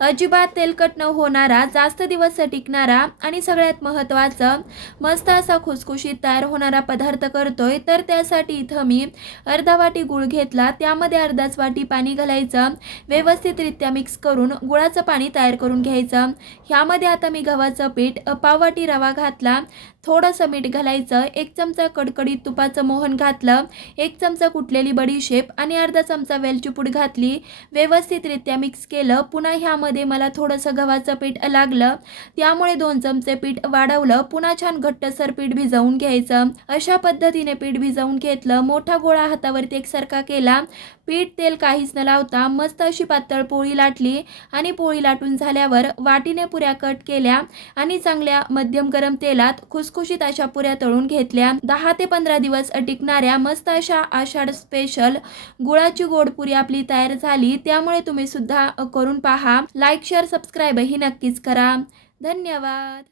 अजिबात तेलकट न होणारा जास्त दिवस टिकणारा आणि सगळ्यात महत्त्वाचं मस्त असा खुसखुशीत तयार होणारा पदार्थ करतोय तर त्यासाठी इथं मी अर्धा वाटी गुळ घेतला. त्यामध्ये अर्धाच वाटी पाणी घालायचं. व्यवस्थितरित्या मिक्स करून गुळाचं पाणी तयार करून घ्यायचं. ह्यामध्ये आता मी गव्हाचं पीठ अ, पाव वाटी रवा घातला. थोडंसं मीठ घालायचं एक चमचा कडकडीत तुपाचं मोहन घातलं एक चमचा कुटलेली बडीशेप आणि अर्धा चमचा वेलची पूड घातली. व्यवस्थितरित्या मिक्स केलं. पुन्हा ह्यामध्ये मला थोडंसं गव्हाचं पीठ लागलं. त्यामुळे दोन चमचे पीठ वाढवलं. पुन्हा छान घट्टसर पीठ भिजवून घ्यायचं. अशा पद्धतीने पीठ भिजवून घेतलं. मोठा गोळा हातावरती एकसारखा केला. पीठ तेल काहीच न लावता मस्त अशी पातळ पोळी लाटली आणि पोळी लाटून झाल्यावर वाटीने पुऱ्या कट केल्या आणि चांगल्या मध्यम गरम तेलात खुसखुशीत अशा पुऱ्या तळून घेतल्या. दहा ते पंधरा दिवस टिकणाऱ्या मस्त अशा आषाढ स्पेशल गुळाची गोड पुरी आपली तयार झाली. त्यामुळे तुम्ही सुद्धा करून पहा. लाईक शेअर सबस्क्राईबही नक्कीच करा. धन्यवाद.